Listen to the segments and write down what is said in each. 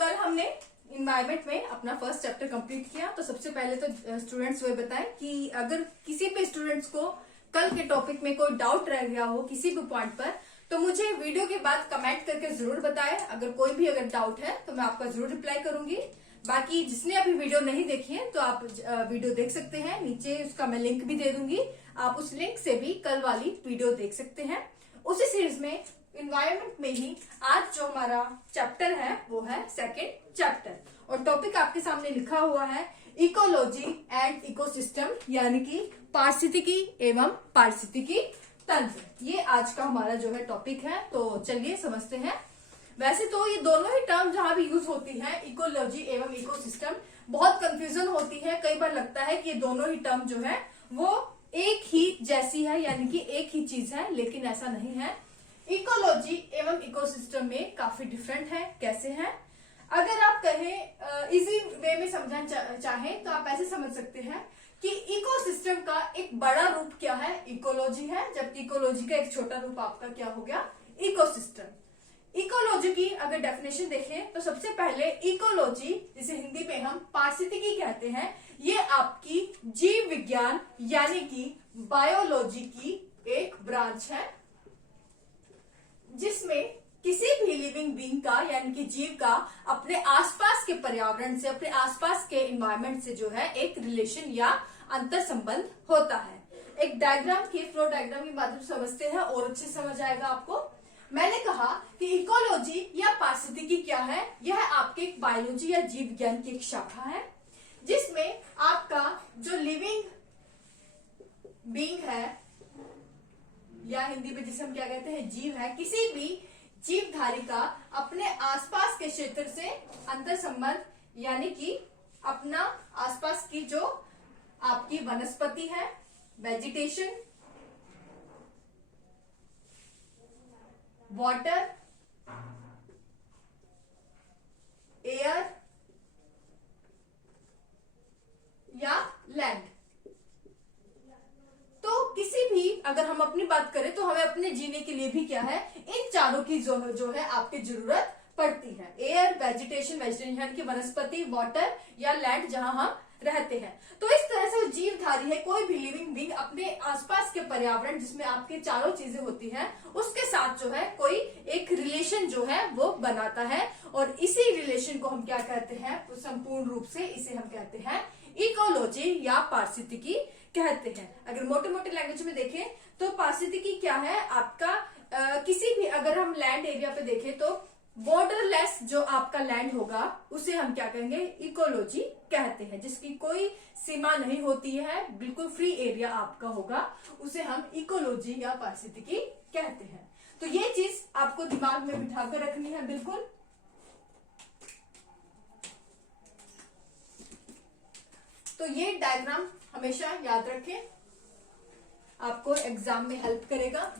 कल हमने इन्वायरमेंट में अपना फर्स्ट चैप्टर कंप्लीट किया। तो सबसे पहले तो स्टूडेंट्स वो बताएं कि अगर किसी भी स्टूडेंट्स को कल के टॉपिक में कोई डाउट रह गया हो किसी भी पॉइंट पर, तो मुझे वीडियो के बाद कमेंट करके जरूर बताएं। अगर कोई भी डाउट है तो मैं आपका जरूर रिप्लाई करूंगी। बाकी जिसने अभी वीडियो नहीं देखी है तो आप वीडियो देख सकते हैं, नीचे उसका मैं लिंक भी दे दूंगी, आप उस लिंक से भी कल वाली वीडियो देख सकते हैं। उसी सीरीज में इन्वायरमेंट में ही आज जो हमारा चैप्टर है वो है सेकंड चैप्टर, और टॉपिक आपके सामने लिखा हुआ है इकोलॉजी एंड इकोसिस्टम, यानी कि पारिस्थितिकी एवं पारिस्थितिकी तंत्र। ये आज का हमारा जो है टॉपिक है। तो चलिए समझते हैं। वैसे तो ये दोनों ही टर्म जहां भी यूज होती है, इकोलॉजी एवं इकोसिस्टम, बहुत कंफ्यूजन होती है। कई बार लगता है कि ये दोनों ही टर्म जो है वो एक ही जैसी है, यानी कि एक ही चीज है, लेकिन ऐसा नहीं है। इकोलॉजी एवं इकोसिस्टम में काफी डिफरेंट है। कैसे है? अगर आप कहें इजी वे में समझना चाहें तो आप ऐसे समझ सकते हैं कि इकोसिस्टम का एक बड़ा रूप क्या है, इकोलॉजी है, जबकि इकोलॉजी का एक छोटा रूप आपका क्या हो गया, इकोसिस्टम। इकोलॉजी की अगर डेफिनेशन देखें तो सबसे पहले इकोलॉजी, जिसे हिंदी में हम पारिस्थितिकी कहते हैं, ये आपकी जीव विज्ञान यानी कि बायोलॉजी की एक ब्रांच है, जिसमें किसी भी लिविंग बीइंग का यानी कि जीव का अपने आसपास के पर्यावरण से, अपने आसपास के एनवायरनमेंट से जो है एक रिलेशन या अंतर संबंध होता है। एक डायग्राम की, फ्लो डायग्राम की मदद से समझते हैं और अच्छे समझ आएगा आपको। मैंने कहा कि इकोलॉजी या पारिस्थितिकी क्या है, यह आपके बायोलॉजी या जीव विज्ञान की एक शाखा है, जिसमें आपका जो लिविंग बीइंग है, या हिंदी में जिसे हम क्या कहते हैं, जीव है, किसी भी जीवधारी का अपने आसपास के क्षेत्र से अंतर संबंध, यानी कि अपना आसपास की जो आपकी वनस्पति है, वेजिटेशन, वाटर, एयर या लैंड। तो किसी भी, अगर हम अपनी बात करें तो हमें अपने जीने के लिए भी क्या है, इन चारों की जो है आपकी जरूरत पड़ती है। एयर, वेजिटेशन यानी कि वनस्पति, वाटर या लैंड जहां हम रहते हैं। तो इस तरह से जीवधारी है, कोई भी लिविंग बीइंग अपने आसपास के पर्यावरण जिसमें आपके चारों चीजें होती हैं, उसके साथ जो है कोई एक रिलेशन जो है वो बनाता है, और इसी रिलेशन को हम क्या कहते हैं, तो संपूर्ण रूप से इसे हम कहते हैं इकोलॉजी या पारिस्थितिकी कहते हैं। अगर मोटे मोटे लैंग्वेज में देखें तो पारिस्थितिकी क्या है आपका, किसी भी, अगर हम लैंड एरिया पे देखें तो बॉर्डरलेस जो आपका लैंड होगा उसे हम क्या कहेंगे, इकोलॉजी कहते हैं। जिसकी कोई सीमा नहीं होती है, बिल्कुल फ्री एरिया आपका होगा, उसे हम इकोलॉजी या पारिस्थितिकी कहते हैं। तो ये चीज आपको दिमाग में बिठा कर रखनी है बिल्कुल। तो ये डायग्राम हमेशा याद रखें, आपको एग्जाम में हेल्प करेगा।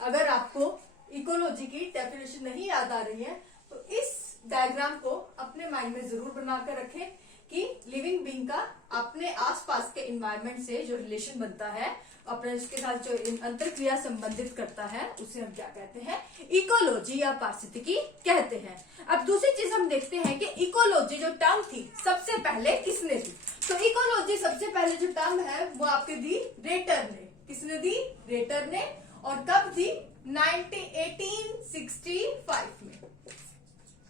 अगर आपको इकोलॉजी की डेफिनेशन नहीं याद आ रही है तो इस डायग्राम को अपने माइंड में जरूर बनाकर रखें कि लिविंग बीइंग का अपने आसपास के एनवायरनमेंट से जो रिलेशन बनता है, अपने उसके साथ जो अंतरक्रिया संबंधित करता है, उसे हम क्या कहते हैं, इकोलॉजी या पारिस्थितिकी कहते हैं। अब दूसरी चीज हम देखते हैं कि इकोलॉजी जो टर्म थी सबसे पहले किसने दी। तो इकोलॉजी सबसे पहले जो टर्म है वो आपके दी रेटर ने। किसने दी? रेटर ने। और कब दी? 1865 में।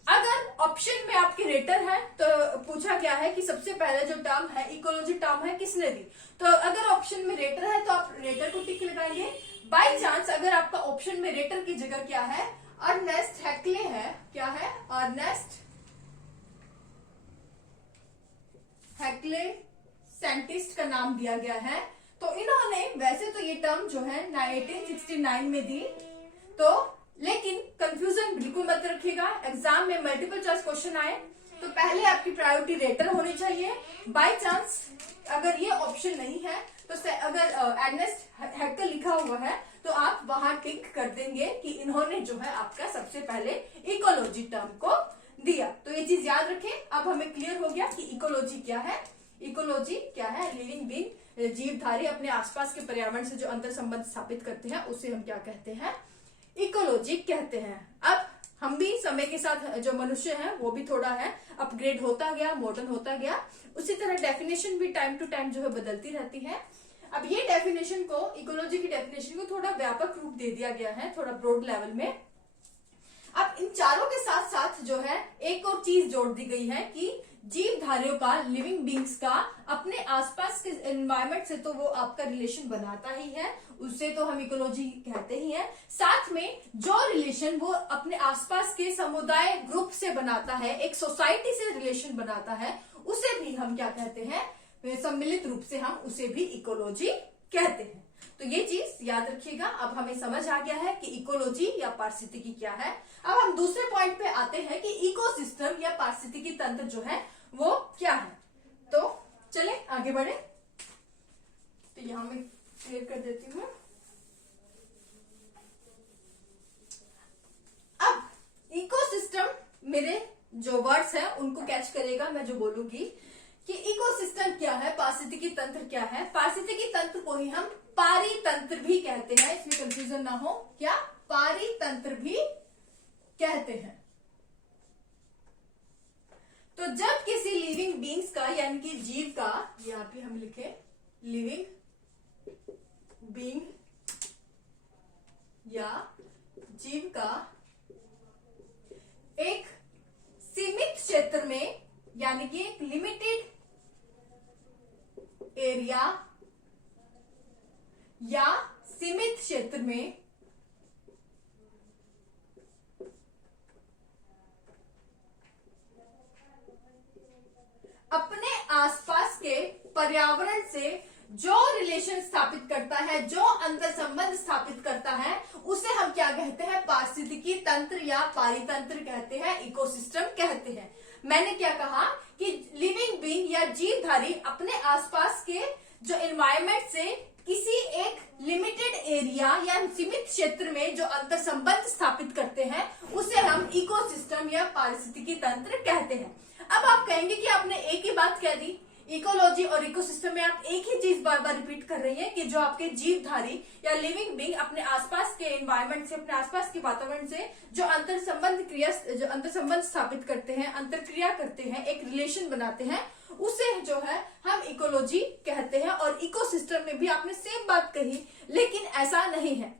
अगर ऑप्शन में आपके रेटर है तो पूछा गया है कि सबसे पहले जो टर्म है, इकोलॉजी टर्म है, किसने दी। तो अगर ऑप्शन में रेटर है तो आप रेटर को टिक लगाएंगे। बाय चांस अगर आपका ऑप्शन में रेटर की जगह क्या है, अर्नेस्ट हैक्ले है, क्या है, अर्नेस्ट हैक्ले साइंटिस्ट का नाम दिया गया है, तो इन्होंने, वैसे तो ये टर्म जो है 1869 में दी, तो लेकिन कंफ्यूजन बिल्कुल मत रखिएगा। एग्जाम में मल्टीपल चॉइस क्वेश्चन आए तो पहले आपकी प्रायोरिटी रेटर होनी चाहिए। बाय चांस अगर ये ऑप्शन नहीं है तो अगर अर्नेस्ट हैक्ले लिखा हुआ है तो आप वहां टिक कर देंगे कि इन्होंने जो है आपका सबसे पहले इकोलॉजी टर्म को दिया। तो ये चीज याद रखें। अब हमें क्लियर हो गया कि इकोलॉजी क्या है। इकोलॉजी क्या है? लिविंग बीइंग, जीवधारी अपने आसपास के पर्यावरण से जो अंतर संबंध स्थापित करते हैं उसे हम क्या कहते हैं? इकोलॉजी कहते हैं। अब हम भी समय के साथ जो मनुष्य है वो भी थोड़ा है अपग्रेड होता गया, मॉडर्न होता गया, उसी तरह डेफिनेशन भी टाइम टू टाइम जो है बदलती रहती है। अब ये डेफिनेशन को, इकोलॉजी की डेफिनेशन को थोड़ा व्यापक रूप दे दिया गया है, थोड़ा ब्रॉड लेवल में। अब इन चारों के साथ साथ जो है एक और चीज जोड़ दी गई है कि जीवधारियों का, लिविंग बींग्स का अपने आसपास के एनवायरमेंट से तो वो आपका रिलेशन बनाता ही है, उससे तो हम इकोलॉजी कहते ही हैं। साथ में जो रिलेशन वो अपने आसपास के समुदाय ग्रुप से बनाता है, एक सोसाइटी से रिलेशन बनाता है, उसे भी हम क्या कहते हैं, सम्मिलित रूप से हम उसे भी इकोलॉजी कहते हैं। तो ये चीज याद रखिएगा। अब हमें समझ आ गया है कि इकोलॉजी या पारिस्थितिकी क्या है। अब हम दूसरे पॉइंट पे आते हैं कि इकोसिस्टम या पारिस्थितिकी तंत्र जो है वो क्या है। तो चले आगे बढ़े। तो यहां मैं क्लियर कर देती हूँ। अब इकोसिस्टम, मेरे जो वर्ड्स हैं उनको कैच करेगा मैं जो बोलूंगी कि इकोसिस्टम क्या है, पारिस्थितिकी तंत्र क्या है। पारिस्थितिकी तंत्र को ही हम पारितंत्र भी कहते हैं, इसमें कंफ्यूजन ना हो, क्या पारितंत्र भी कहते हैं। तो जब किसी लिविंग बींग्स का यानी कि जीव का, यहां पे हम लिखे लिविंग बींग या जीव का एक सीमित क्षेत्र में यानी कि एक लिमिटेड एरिया या सीमित क्षेत्र में अपने आसपास के पर्यावरण से जो रिलेशन स्थापित करता है, जो अंतर संबंध स्थापित करता है, उसे हम क्या कहते हैं, पारिस्थितिकी तंत्र या पारितंत्र कहते हैं, इकोसिस्टम कहते हैं। मैंने क्या कहा कि लिविंग बीइंग या जीवधारी अपने आसपास के जो एनवायरमेंट से किसी एक लिमिटेड एरिया या सीमित क्षेत्र में जो अंतर संबंध स्थापित करते हैं, उसे हम इकोसिस्टम या पारिस्थितिकी तंत्र कहते हैं। अब आप कहेंगे कि आपने एक ही बात कह दी, इकोलॉजी और इकोसिस्टम में आप एक ही चीज बार बार रिपीट कर रही हैं कि जो आपके जीवधारी या लिविंग बीइंग अपने आसपास के एनवायरमेंट से, अपने आसपास के वातावरण से जो अंतर संबंध स्थापित करते हैं, अंतर क्रिया करते हैं, एक रिलेशन बनाते हैं, उसे जो है हम इकोलॉजी कहते हैं। और इकोसिस्टम में भी आपने सेम बात कही, लेकिन ऐसा नहीं है।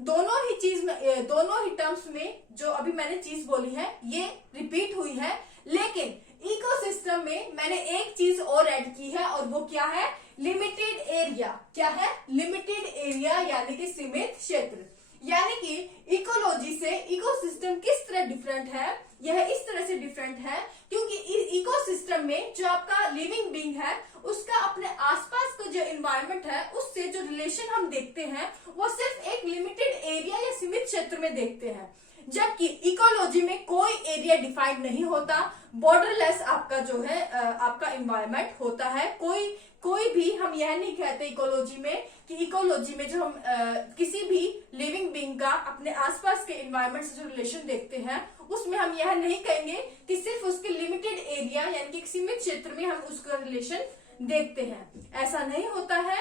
दोनों ही चीज में, दोनों ही टर्म्स में जो अभी मैंने चीज बोली है ये रिपीट हुई है, लेकिन इकोसिस्टम में मैंने एक चीज और ऐड की है और वो क्या है, लिमिटेड एरिया। क्या है, लिमिटेड एरिया यानी कि सीमित क्षेत्र। यानी कि इकोलॉजी से इकोसिस्टम किस तरह डिफरेंट है, यह इस तरह से डिफरेंट है क्योंकि इकोसिस्टम में जो आपका लिविंग बीइंग है उसका अपने आसपास का जो एनवायरनमेंट है उससे जो रिलेशन हम देखते हैं वो सिर्फ एक लिमिटेड एरिया या सीमित क्षेत्र में देखते हैं, जबकि इकोलॉजी में कोई एरिया डिफाइंड नहीं होता, बॉर्डरलेस आपका जो है आपका एनवायरनमेंट होता है। कोई भी हम यह नहीं कहते इकोलॉजी में कि इकोलॉजी में जो हम किसी भी लिविंग बीइंग का अपने आसपास के एनवायरनमेंट से जो रिलेशन देखते हैं उसमें हम यह नहीं कहेंगे कि सिर्फ उसके लिमिटेड एरिया यानी कि सीमित क्षेत्र में हम उसका रिलेशन देखते हैं, ऐसा नहीं होता है।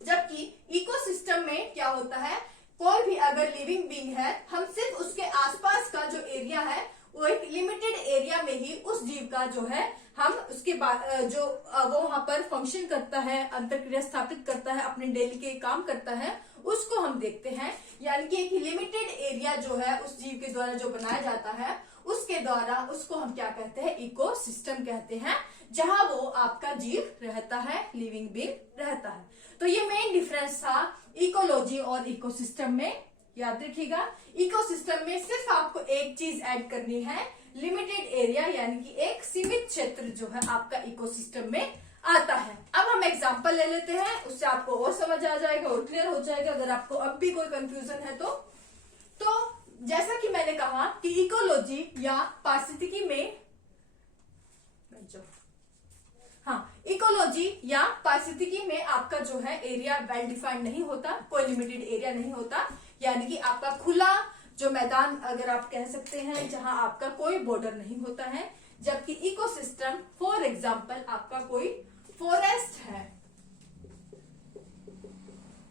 जबकि इकोसिस्टम में क्या होता है, कोई भी अगर लिविंग बीइंग है, हम सिर्फ उसके आसपास का जो एरिया है वो एक लिमिटेड एरिया में ही उस जीव का जो है हम उसके बाद जो वो वहां पर फंक्शन करता है, अंतरक्रिया स्थापित करता है, अपने डेली के काम करता है, उसको हम देखते हैं। यानी कि एक लिमिटेड एरिया जो है उस जीव के द्वारा जो बनाया जाता है उसके द्वारा उसको हम क्या कहते हैं, इकोसिस्टम कहते हैं, जहां वो आपका जीव रहता है, लिविंग बीइंग रहता है। तो ये मेन डिफरेंस था इकोलॉजी और इकोसिस्टम में, याद रखिएगा। इकोसिस्टम में सिर्फ आपको एक चीज ऐड करनी है, लिमिटेड एरिया यानी कि एक सीमित क्षेत्र जो है आपका इकोसिस्टम में आता है। अब हम एग्जांपल ले लेते हैं, उससे आपको और समझ आ जाएगा और क्लियर हो जाएगा अगर आपको अब भी कोई कंफ्यूजन है तो जैसा कि मैंने कहा कि इकोलॉजी या पारिस्थितिकी में, इकोलॉजी या पारिस्थितिकी में आपका जो है एरिया वेल डिफाइंड नहीं होता, कोई लिमिटेड एरिया नहीं होता, यानी कि आपका खुला जो मैदान अगर आप कह सकते हैं जहां आपका कोई बॉर्डर नहीं होता है। जबकि इकोसिस्टम फॉर एग्जांपल आपका कोई फॉरेस्ट है,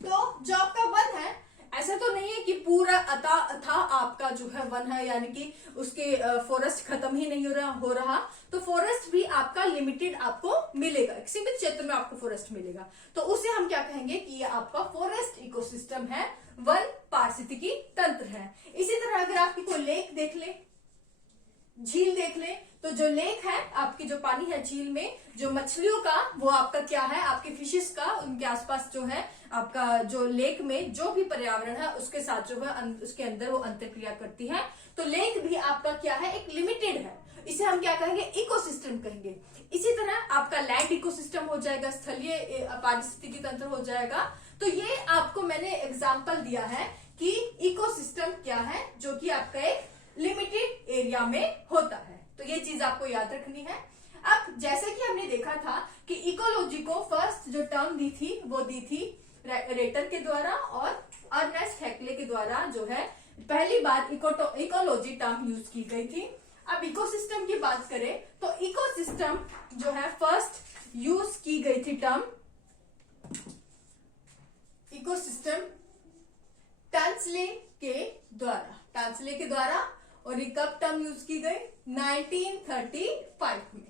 तो जो आपका वन है ऐसा तो नहीं है कि पूरा अता था आपका जो है वन है, यानी कि उसके फॉरेस्ट खत्म ही नहीं हो रहा। तो फॉरेस्ट भी आपका लिमिटेड आपको मिलेगा, एक सीमित क्षेत्र में आपको फॉरेस्ट मिलेगा। तो उसे हम क्या कहेंगे कि ये आपका फॉरेस्ट इकोसिस्टम है, वन पारिस्थितिकी तंत्र है। इसी तरह अगर आपकी कोई लेक देख ले, झील देख ले, तो जो लेक है आपकी, जो पानी है झील में, जो मछलियों का वो आपका क्या है, आपके फिशेस का, उनके आसपास जो है आपका जो लेक में जो भी पर्यावरण है उसके साथ जो है उसके अंदर वो अंतरक्रिया करती है। तो लेक भी आपका क्या है, एक लिमिटेड है, इसे हम क्या कहेंगे, इकोसिस्टम कहेंगे। इसी तरह आपका लैंड इकोसिस्टम हो जाएगा, स्थलीय पारिस्थितिकी तंत्र हो जाएगा। तो ये आपको मैंने एग्जाम्पल दिया है कि इकोसिस्टम क्या है, जो कि आपका एक लिमिटेड एरिया में होता है। तो ये चीज आपको याद रखनी है। अब जैसे कि हमने देखा था कि इकोलॉजी को फर्स्ट जो टर्म दी थी वो दी थी रेटर के द्वारा और अर्नेस्ट हैक्ले के द्वारा जो है पहली बार इकोलॉजी टर्म यूज की गई थी। अब इकोसिस्टम की बात करें तो इकोसिस्टम जो है फर्स्ट यूज की गई थी टर्म इकोसिस्टम टैंसले के द्वारा। और ये कब टर्म यूज की गई, 1935 में।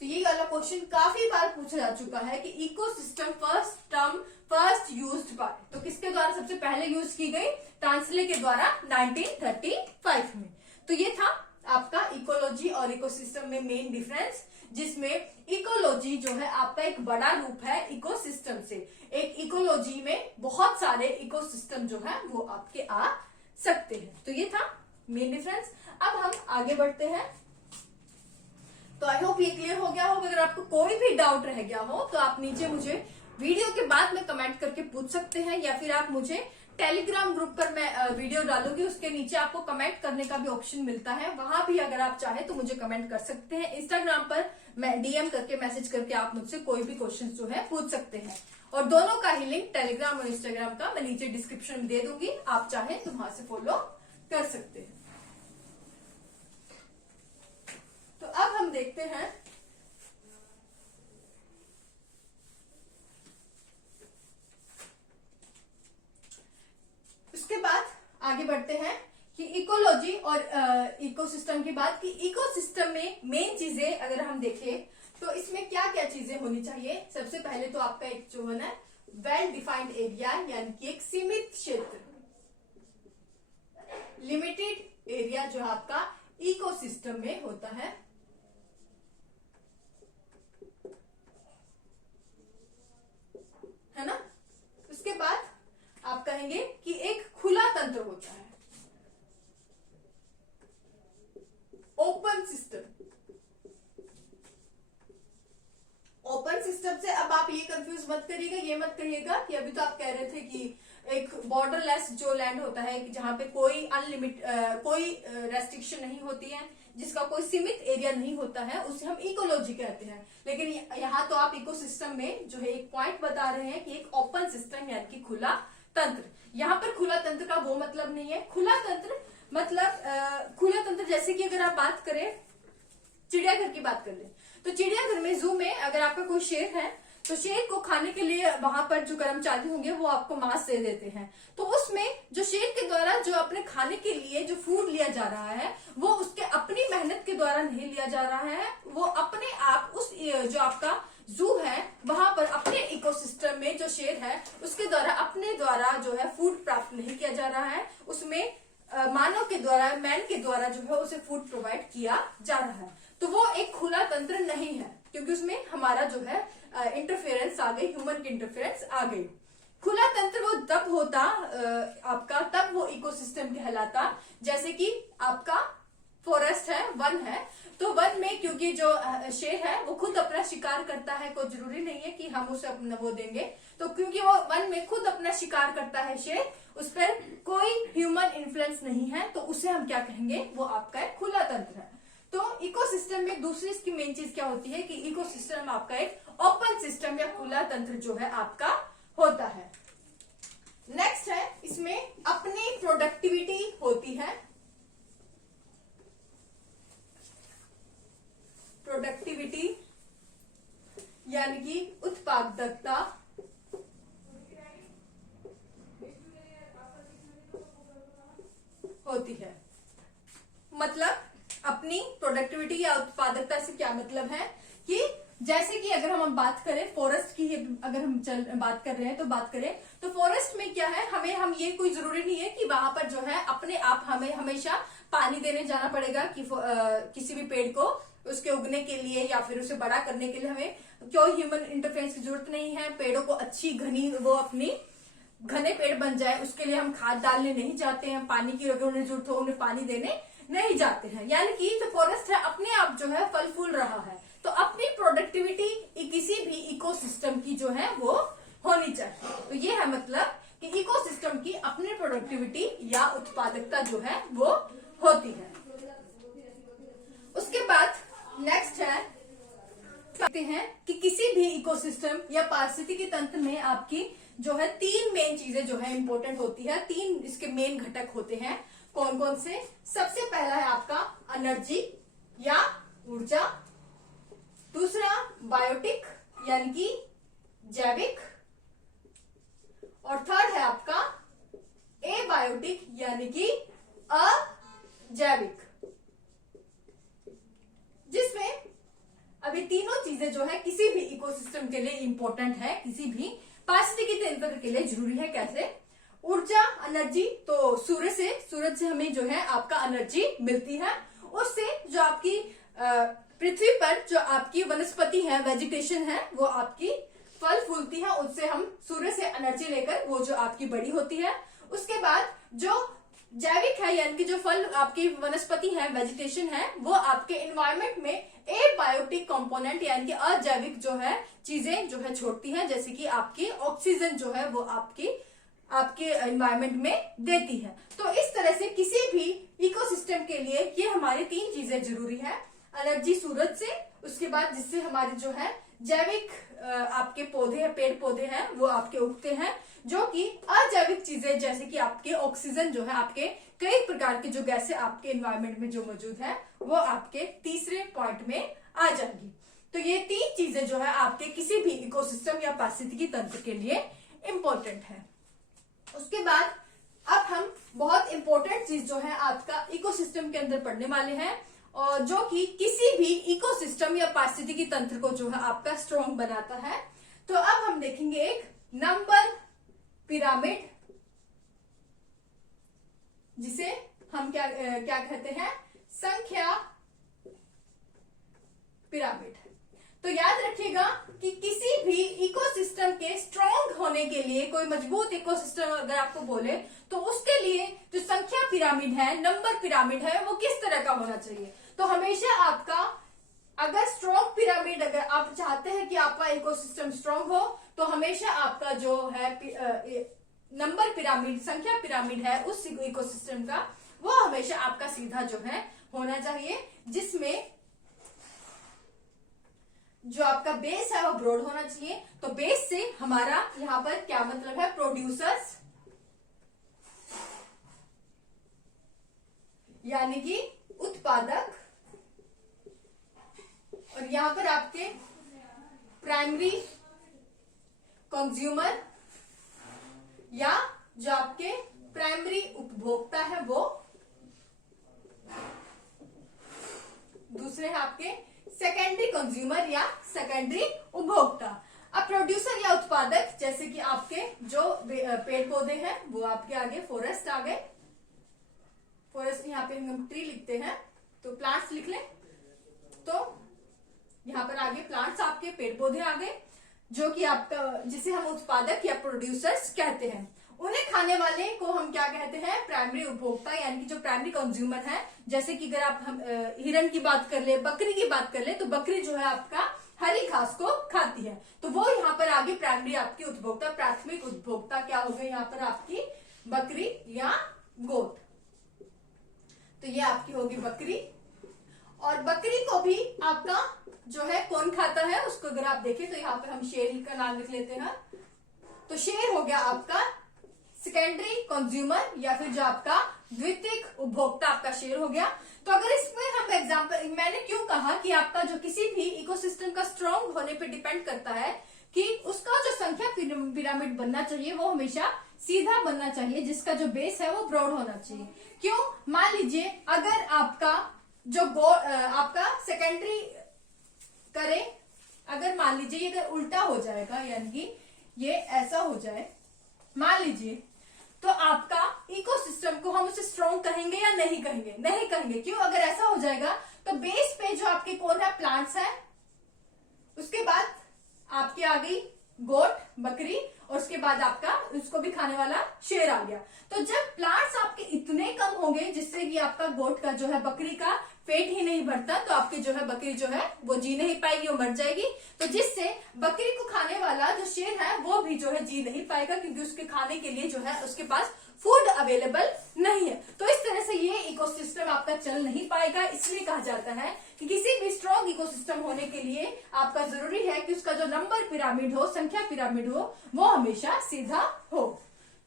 तो ये वाला क्वेश्चन काफी बार पूछा जा चुका है कि इकोसिस्टम फर्स्ट यूज्ड बाय, तो किसके द्वारा सबसे पहले यूज की गई, टैंसले के द्वारा 1935 में। तो ये था आपका इकोलॉजी और इकोसिस्टम में मेन डिफरेंस, जिसमें इकोलॉजी जो है आपका एक बड़ा रूप है इकोसिस्टम से। एक इकोलॉजी में बहुत सारे इकोसिस्टम जो है वो आपके आ सकते हैं। तो ये था मेन डिफरेंस। अब हम आगे बढ़ते हैं। तो आई होप ये क्लियर हो गया हो। अगर आपको कोई भी डाउट रह गया हो तो आप नीचे मुझे वीडियो के बाद में कमेंट करके पूछ सकते हैं, या फिर आप मुझे टेलीग्राम ग्रुप पर मैं वीडियो डालूंगी, उसके नीचे आपको कमेंट करने का भी ऑप्शन मिलता है, वहां भी अगर आप चाहे तो मुझे कमेंट कर सकते हैं। इंस्टाग्राम पर मैं डीएम करके मैसेज करके आप मुझसे कोई भी क्वेश्चन जो है पूछ सकते हैं। और दोनों का ही लिंक, टेलीग्राम और इंस्टाग्राम का, मैं नीचे डिस्क्रिप्शन में दे दूंगी, आप चाहे तो वहां से फॉलो कर सकते हैं। तो अब हम देखते हैं उसके बाद आगे बढ़ते हैं कि इकोलॉजी और इकोसिस्टम की बात, कि इकोसिस्टम में मेन चीजें अगर हम देखें तो इसमें क्या क्या चीजें होनी चाहिए। सबसे पहले तो आपका एक जो है ना वेल डिफाइंड एरिया, यानी कि एक सीमित क्षेत्र, लिमिटेड एरिया जो आपका इकोसिस्टम में होता है ना। उसके बाद आप कहेंगे कि एक खुला तंत्र होता है, ओपन सिस्टम। ओपन सिस्टम से अब आप ये कंफ्यूज मत करिएगा, ये मत कहिएगा कि अभी तो आप कह रहे थे कि एक बॉर्डरलेस जो लैंड होता है कि जहां पे कोई कोई रेस्ट्रिक्शन नहीं होती है, जिसका कोई सीमित एरिया नहीं होता है, उसे हम इकोलॉजी कहते हैं। लेकिन यहाँ तो आप इकोसिस्टम में जो है एक पॉइंट बता रहे हैं कि एक ओपन सिस्टम यानी कि खुला तंत्र। यहाँ पर खुला तंत्र का वो मतलब नहीं है। खुला तंत्र मतलब खुला तंत्र जैसे कि अगर आप बात करें, चिड़ियाघर की बात कर ले, तो चिड़ियाघर में, जू में अगर आपका कोई शेर है तो शेर को खाने के लिए वहां पर जो कर्मचारी होंगे वो आपको मांस दे देते हैं। तो उसमें जो शेर के द्वारा जो अपने खाने के लिए जो फूड लिया जा रहा है वो उसके अपनी मेहनत के द्वारा नहीं लिया जा रहा है, वो अपने आप उस जो आपका जू है वहां पर अपने इकोसिस्टम में जो शेर है उसके द्वारा अपने द्वारा जो है फूड प्राप्त नहीं किया जा रहा है, उसमें मानव के द्वारा, मैन के द्वारा जो है उसे फूड प्रोवाइड किया जा रहा है। तो वो एक खुला तंत्र नहीं है, क्योंकि उसमें हमारा जो है इंटरफेरेंस आ गई, ह्यूमन की इंटरफेरेंस आ गई। खुला तंत्र वो तब होता आपका, तब वो इकोसिस्टम कहलाता जैसे कि आपका फॉरेस्ट है, वन है। तो वन में क्योंकि जो शेर है वो खुद अपना शिकार करता है, कोई जरूरी नहीं है कि हम उसे अपना वो देंगे, तो क्योंकि वो वन में खुद अपना शिकार करता है शेर, उस पर कोई ह्यूमन इन्फ्लुएंस नहीं है, तो उसे हम क्या कहेंगे, वो आपका एक खुला तंत्र है। तो इकोसिस्टम में दूसरी इसकी मेन चीज क्या होती है कि इकोसिस्टम आपका एक ओपन सिस्टम या खुला तंत्र जो है आपका होता है। नेक्स्ट है, इसमें अपनी प्रोडक्टिविटी होती है। प्रोडक्टिविटी यानी कि उत्पादकता, मतलब अपनी प्रोडक्टिविटी या उत्पादकता से क्या मतलब है कि जैसे कि अगर हम बात करें फॉरेस्ट की, अगर हम बात कर रहे हैं तो बात करें तो फॉरेस्ट में क्या है, हम ये कोई जरूरी नहीं है कि वहां पर जो है अपने आप हमें हमेशा पानी देने जाना पड़ेगा कि किसी भी पेड़ को उसके उगने के लिए या फिर उसे बड़ा करने के लिए हमें कोई ह्यूमन इंटरफेरेंस की जरूरत नहीं है। पेड़ों को अच्छी घनी वो अपनी घने पेड़ बन जाए उसके लिए हम खाद डालने नहीं जाते हैं, पानी की अगर उन्हें जरूरत हो उन्हें पानी देने नहीं जाते हैं। यानी कि जो फॉरेस्ट है अपने आप जो है फल फूल रहा है। तो अपनी प्रोडक्टिविटी किसी भी इकोसिस्टम की जो है वो होनी चाहिए। तो ये है मतलब कि इकोसिस्टम की अपनी प्रोडक्टिविटी या उत्पादकता जो है वो होती है। उसके बाद नेक्स्ट है कहते हैं कि किसी भी इकोसिस्टम या पारिस्थितिकी तंत्र में आपकी जो है तीन मेन चीजें जो है इंपॉर्टेंट होती है, तीन इसके मेन घटक होते हैं। कौन कौन से? सबसे पहला है आपका एनर्जी या ऊर्जा, दूसरा बायोटिक यानी कि जैविक, और थर्ड है आपका एबायोटिक यानी कि अजैविक, जिसमें अभी तीनों चीजें जो है किसी भी इकोसिस्टम के लिए इंपॉर्टेंट है, किसी भी पारिस्थितिकी तंत्र के लिए जरूरी है। कैसे? ऊर्जा एनर्जी, तो सूरज से हमें जो है आपका एनर्जी मिलती है। उससे जो आपकी पृथ्वी पर जो आपकी वनस्पति है, वेजिटेशन है, वो आपकी फल फूलती है, उससे हम सूर्य से एनर्जी लेकर वो जो आपकी बड़ी होती है। उसके बाद जो जैविक है यानी कि जो फल आपकी वनस्पति है, वेजिटेशन है, वो आपके एनवायरमेंट में एबायोटिक कंपोनेंट यानी कि अजैविक जो है चीजें जो है छोड़ती हैं, जैसे कि आपकी ऑक्सीजन जो है वो आपके एनवायरमेंट में देती है। तो इस तरह से किसी भी इकोसिस्टम के लिए ये हमारी तीन चीजें जरूरी है। एनर्जी सूरज से, उसके बाद जिससे हमारे जो है जैविक आपके पौधे, पेड़ पौधे हैं वो आपके उगते हैं, जो कि अजैविक चीजें जैसे कि आपके ऑक्सीजन जो है, आपके कई प्रकार की जो गैसें आपके एनवायरमेंट में जो मौजूद है वो आपके तीसरे पॉइंट में आ जाएंगी। तो ये तीन चीजें जो है आपके किसी भी इकोसिस्टम या पारिस्थितिकी तंत्र के लिए इंपॉर्टेंट है। उसके बाद अब हम बहुत इंपॉर्टेंट चीज जो है आपका इकोसिस्टम के अंदर पढ़ने वाले हैं, और जो कि किसी भी इकोसिस्टम या पारिस्थितिकी तंत्र को जो है आपका स्ट्रॉन्ग बनाता है। तो अब हम देखेंगे एक नंबर पिरामिड, जिसे हम क्या कहते हैं? संख्या पिरामिड। तो याद रखिएगा कि किसी भी इकोसिस्टम के स्ट्रॉन्ग होने के लिए, कोई मजबूत इकोसिस्टम अगर आपको बोले, तो उसके लिए जो संख्या पिरामिड है, नंबर पिरामिड है, वो किस तरह का होना चाहिए? तो हमेशा आपका अगर स्ट्रॉन्ग पिरामिड, अगर आप चाहते हैं कि आपका इकोसिस्टम स्ट्रॉन्ग हो, तो हमेशा आपका जो है नंबर पिरामिड, संख्या पिरामिड है उस इकोसिस्टम का, वो हमेशा आपका सीधा जो है होना चाहिए, जिसमें जो आपका बेस है वो ब्रॉड होना चाहिए। तो बेस से हमारा यहां पर क्या मतलब है? प्रोड्यूसर्स यानी कि उत्पादक, और यहां पर आपके प्राइमरी कंज्यूमर या जो आपके प्राइमरी उपभोक्ता है वो, दूसरे है आपके सेकेंडरी कंज्यूमर या सेकेंडरी उपभोक्ता। अब प्रोड्यूसर या उत्पादक जैसे कि आपके जो पेड़ पौधे हैं वो आपके आगे फॉरेस्ट आ गए, फॉरेस्ट यहाँ पे हम ट्री लिखते हैं तो प्लांट्स लिख लें, तो यहाँ पर आगे प्लांट्स आपके पेड़ पौधे आ गए, जो कि आपका जिसे हम उत्पादक या प्रोड्यूसर्स कहते हैं। उन्हें खाने वाले को हम क्या कहते हैं? प्राइमरी उपभोक्ता यानी कि जो प्राइमरी कंज्यूमर है। जैसे कि अगर आप हम हिरण की बात कर ले, बकरी की बात कर ले, तो बकरी जो है आपका हरी घास को खाती है, तो वो यहाँ पर आगे प्राइमरी आपकी उपभोक्ता, प्राथमिक उपभोक्ता क्या हो गई यहाँ पर आपकी? बकरी या गोट। तो ये आपकी होगी बकरी, और बकरी को भी आपका जो है कौन खाता है? उसको अगर आप देखें तो यहाँ पे हम शेर का नाम लिख लेते हैं, तो शेर हो गया आपका सेकेंडरी कंज्यूमर या फिर जो आपका द्वितीयक उपभोक्ता आपका शेर हो गया। तो अगर इसमें हम एग्जांपल, मैंने क्यों कहा कि आपका जो किसी भी इकोसिस्टम का स्ट्रॉन्ग होने पे डिपेंड करता है कि उसका जो संख्या पिरामिड बनना चाहिए वो हमेशा सीधा बनना चाहिए, जिसका जो बेस है वो ब्रॉड होना चाहिए। क्यों? मान लीजिए अगर आपका जो आपका सेकेंडरी करें, अगर मान लीजिए अगर उल्टा हो जाएगा, यानी कि ये ऐसा हो जाए मान लीजिए, तो आपका इकोसिस्टम को हम उसे स्ट्रॉन्ग कहेंगे या नहीं कहेंगे? नहीं कहेंगे। क्यों? अगर ऐसा हो जाएगा तो बेस पे जो आपके कौन है, प्लांट्स है, उसके बाद आपकी आ गई गोट, बकरी, और उसके बाद आपका उसको भी खाने वाला शेर आ गया। तो जब प्लांट्स आपके इतने कम होंगे जिससे कि आपका गोट का जो है, बकरी का पेट ही नहीं भरता, तो आपकी जो है बकरी जो है वो जी नहीं पाएगी, वो मर जाएगी। तो जिससे बकरी को खाने वाला जो शेर है वो भी जो है जी नहीं पाएगा, क्योंकि उसके खाने के लिए जो है उसके पास फूड अवेलेबल नहीं है। तो इस तरह से ये इकोसिस्टम आपका चल नहीं पाएगा। इसलिए कहा जाता है कि किसी भी स्ट्रॉन्ग इकोसिस्टम होने के लिए आपका जरूरी है कि उसका जो नंबर पिरामिड हो, संख्या पिरामिड हो, वो हमेशा सीधा हो।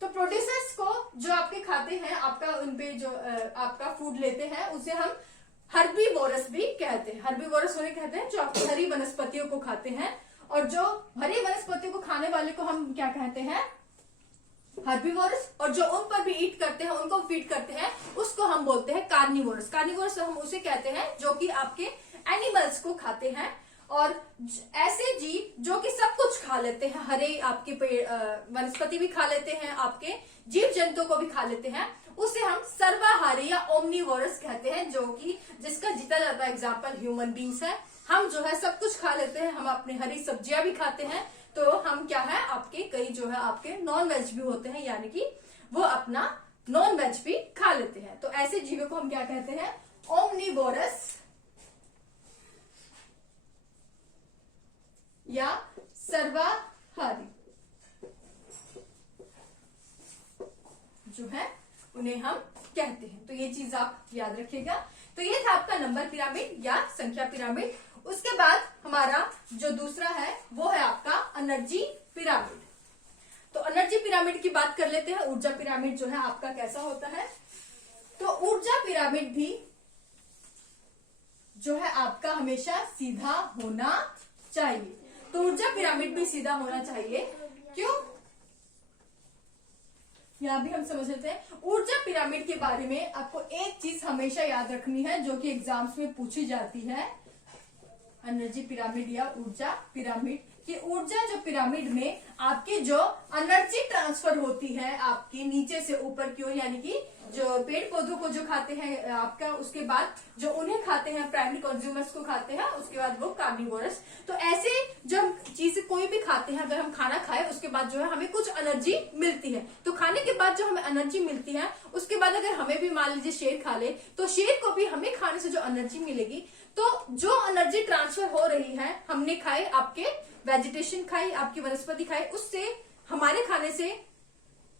तो प्रोड्यूसर्स को जो आपके खाते हैं, आपका उनपे जो आपका फूड लेते हैं, उसे हम हर्बीवोरस भी कहते हैं। हर्बीवोरस उन्हें कहते हैं जो आपकी हरी वनस्पतियों को खाते हैं, और जो हरी वनस्पतियों को खाने वाले को हम क्या कहते हैं, हर्बीवोरस। और जो उन पर भी ईट करते हैं, उनको फीड करते हैं, उसको हम बोलते हैं कार्निवोरस। कार्निवोरस हम उसे कहते हैं जो कि आपके एनिमल्स को खाते हैं। और ऐसे जीव जो कि सब कुछ खा लेते हैं, हरे आपके वनस्पति भी खा लेते हैं, आपके जीव जंतु को भी खा लेते हैं, उसे हम सर्वाहारी या ओमनीवोरस कहते हैं, जो कि जिसका जीता जाता एग्जाम्पल ह्यूमन बींग्स है। हम जो है सब कुछ खा लेते हैं, हम अपनी हरी सब्जियां भी खाते हैं। तो हम क्या है, आपके कई जो है आपके नॉन वेज भी होते हैं, यानी कि वो अपना नॉन वेज भी खा लेते हैं। तो ऐसे जीवों को हम क्या कहते हैं, ओमनीवोरस या सर्वाहारी जो है उन्हें हम कहते हैं। तो ये चीज आप याद रखिएगा। तो ये था आपका नंबर पिरामिड या संख्या पिरामिड। उसके बाद हमारा जो दूसरा है वो है आपका एनर्जी पिरामिड। तो एनर्जी पिरामिड की बात कर लेते हैं। ऊर्जा पिरामिड जो है आपका कैसा होता है, तो ऊर्जा पिरामिड भी जो है आपका हमेशा सीधा होना चाहिए। तो ऊर्जा पिरामिड भी सीधा होना चाहिए। क्यों? यहां भी हम समझ लेते हैं। ऊर्जा पिरामिड के बारे में आपको एक चीज हमेशा याद रखनी है, जो कि एग्जाम्स में पूछी जाती है, एनर्जी पिरामिड या ऊर्जा पिरामिड कि ऊर्जा जो पिरामिड में आपकी जो एनर्जी ट्रांसफर होती है आपके नीचे से ऊपर की ओर, यानी कि जो पेड़ पौधों को जो खाते हैं आपका, उसके बाद जो उन्हें खाते हैं प्राइमरी कंज्यूमर्स को खाते हैं, उसके बाद वो कार्निवोरस। तो ऐसे जब चीज कोई भी खाते हैं, अगर हम खाना खाए उसके बाद जो है हमें कुछ एनर्जी मिलती है। तो खाने के बाद जो हमें एनर्जी मिलती है, उसके बाद अगर हमें भी मान लीजिए शेर खा ले, तो शेर को भी हमें खाने से जो एनर्जी मिलेगी, तो जो एनर्जी ट्रांसफर हो रही है, हमने खाए आपके वेजिटेशन खाई, आपकी वनस्पति खाई, उससे हमारे खाने से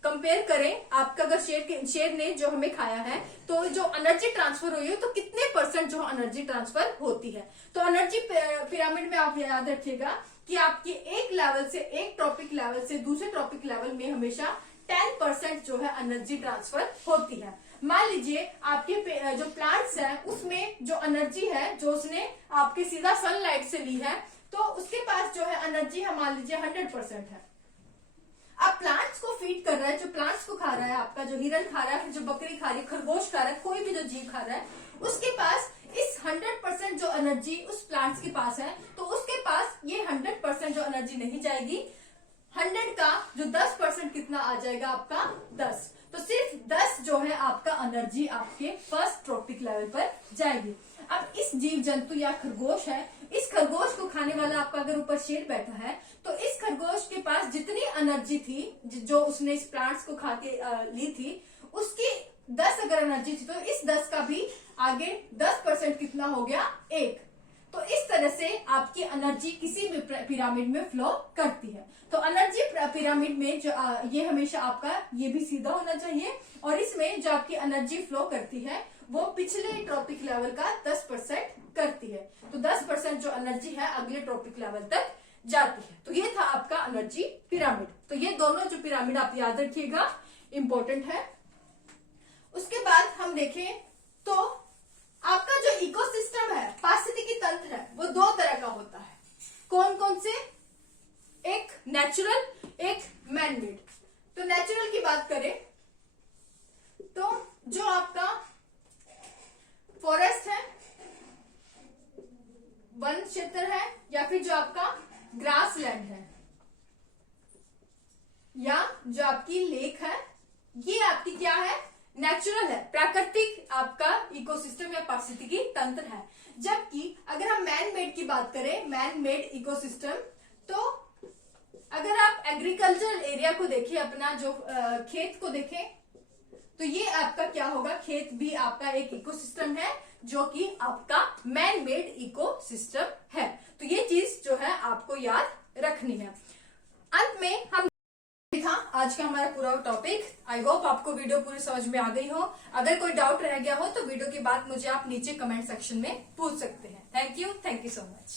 कंपेयर करें, आपका अगर शेर ने जो हमें खाया है, तो जो एनर्जी ट्रांसफर हुई है, तो कितने % जो एनर्जी ट्रांसफर होती है। तो एनर्जी पिरामिड में आप याद रखिएगा कि आपके एक लेवल से, एक ट्रॉपिक लेवल से दूसरे ट्रॉपिक लेवल में हमेशा 10% जो है एनर्जी ट्रांसफर होती है। मान लीजिए आपके जो प्लांट्स है उसमें जो एनर्जी है, जो उसने आपके सीधा सनलाइट से ली है, तो उसके पास जो है एनर्जी है मान लीजिए 100% है। अब प्लांट्स को फीड कर रहा है, जो प्लांट्स को खा रहा है, आपका जो हिरन खा रहा है, जो बकरी खा रही है, खरगोश खा रहा है, कोई भी जो जीव खा रहा है, उसके पास इस 100% जो एनर्जी उस प्लांट्स के पास है, तो उसके पास ये 100% जो एनर्जी नहीं जाएगी। 100 का जो 10% कितना आ जाएगा आपका 10। तो सिर्फ 10 जो है आपका एनर्जी आपके फर्स्ट ट्रॉपिक लेवल पर जाएगी। अब इस जीव जंतु या खरगोश है, इस खरगोश को खाने वाला आपका अगर ऊपर शेर बैठा है, तो इस खरगोश के पास जितनी एनर्जी थी जो उसने इस प्लांट्स को खा के ली थी, उसकी 10 अगर एनर्जी थी, तो इस 10 का भी आगे 10% कितना हो गया 1। तो इस तरह से आपकी एनर्जी किसी भी पिरामिड में फ्लो करती है। तो एनर्जी पिरामिड में जो ये हमेशा आपका ये भी सीधा होना चाहिए, और इसमें जो आपकी एनर्जी फ्लो करती है वो पिछले ट्रॉपिक लेवल का 10% करती है। तो 10% जो एनर्जी है अगले ट्रॉपिक लेवल तक जाती है। तो ये था आपका एनर्जी पिरामिड। तो ये दोनों जो पिरामिड आप याद रखिएगा, इंपॉर्टेंट है। उसके बाद हम देखें तो आपका जो इकोसिस्टम है, पारिस्थितिकी तंत्र है, वो 2 तरह का होता है। कौन कौन से? एक नेचुरल, एक मैनमेड। तो नेचुरल की बात करें तो जो आपका फॉरेस्ट है, क्षेत्र है या फिर जो आपका ग्रास लैंड है या जो आपकी लेक है, ये आपकी क्या है, नेचुरल है, प्राकृतिक आपका इकोसिस्टम या पारिस्थितिकी तंत्र है। जबकि अगर हम मैन मेड की बात करें, मैन मेड इकोसिस्टम, तो अगर आप एग्रीकल्चरल एरिया को देखें, अपना जो खेत को देखें, तो ये आपका क्या होगा, खेत भी आपका एक इकोसिस्टम है जो कि आपका मैन मेड इकोसिस्टम है। तो ये चीज जो है आपको याद रखनी है। अंत में हम था आज का हमारा पूरा टॉपिक। आई होप आपको वीडियो पूरी समझ में आ गई हो। अगर कोई डाउट रह गया हो तो वीडियो के बाद मुझे आप नीचे कमेंट सेक्शन में पूछ सकते हैं। Thank you so much.